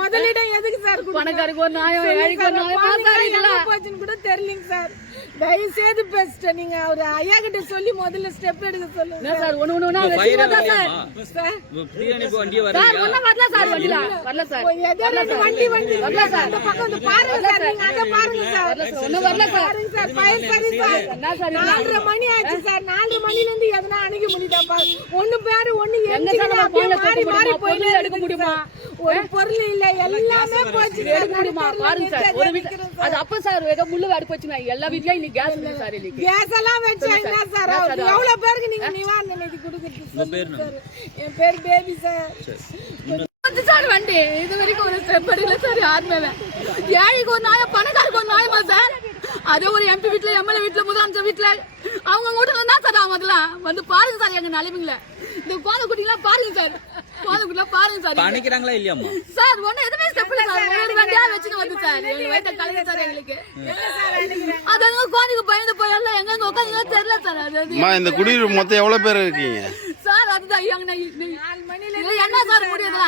முதலிடம் எதுக்கு சார் பணக்காரருக்கு ஒரு நியாயம் ஏழைக்கு ஒரு நியாயம் போச்சுன்னு கூட தெரியலங்க சார். தயவு செய்து பேசிட்டேன். நீங்க ஒரு ஐயா கிட்ட சொல்லி முதல்ல ஸ்டெப் எடுக்க சொல்லுங்க சார். ஒண்ணு வரல சார். வரல சார். வண்டி வரல சார். அந்த பக்கம் வந்து பாருங்க சார். நீங்க அத பாருங்க சார். ஒண்ணு வரல sir. Sir fire service sir. 4:30 மணி ஆச்சு சார். 4 மணில இருந்து எதனா அணுக முடியுதா பாரு. ஒண்ணு பேரு ஒண்ணு மாறி மாறி போய் எடுக்க முடியுமா? ஒரு பொருள் இல்ல எல்லாமே போச்சு. எடுக்க முடியுமா பாருங்க சார். ஒரு வீட் அது அப்ப சார் ஏதோ முள்ளு வாடி போச்சுனா எல்லா வீட்லயும் இன்னைக்கு கேஸ் இல்ல சார். இன்னைக்கு கேஸ் எல்லாம் வெச்சா என்ன சார்? எவ்வளவு பேருக்கு நீங்க நிவாரண நிதி கொடுக்குறீங்க சார்? என் பேர் பேபி சார். சார் வண்டி இது வரைக்கும் ஒரு ஸ்டெப் எடுக்கல சார். யாருமே ஏழைக்கு ஒரு நியாயம் பணக்காரருக்கு ஒரு நியாயமா சார்? அதே ஒரு எம்பி வீட்டுல எம்எல்ஏ வீட்டுல முதலமைச்சர் வீட்டுல அவங்க வீட்டுல தான் சார் முதல்ல வந்து பாருங்க சார். எங்க நிலைமைங்கள இந்த கோத குட்டிலாம் பாருங்க சார். கோத குட்டிலாம் பாருங்க சார். பண்ணிக்கிறாங்களா இல்லையாமா சார்? ஒண்ணு எதுவுமே ஸ்டெப் இல்ல சார். ஒரு வண்டியா வச்சுட்டு வந்து சார் எங்க வயித்த கலங்க சார். எங்களுக்கு அதங்க கோதிக்கு பயந்து போய் எல்லாம் எங்க உட்காந்து தெரியல சார். அது இந்த குடியிருப்பு மொத்தம் எவ்வளவு பேர் இருக்கீங்க சார்? அதுதான் 4 மணில என்ன சார் முடியுதுல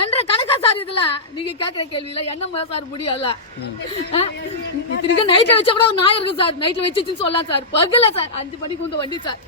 என்ற கணக்கா சார்? இதுல நீங்க கேக்குற கேள்வியில என்ன சார் முடியல? இத்தனைக்கு நைட்ல வச்சா கூட ஒரு நாய் இருக்கு சார். நைட்ல வச்சுன்னு சொல்லலாம் சார். பகல சார் 5 மணிக்கு வந்து வண்டி சார்.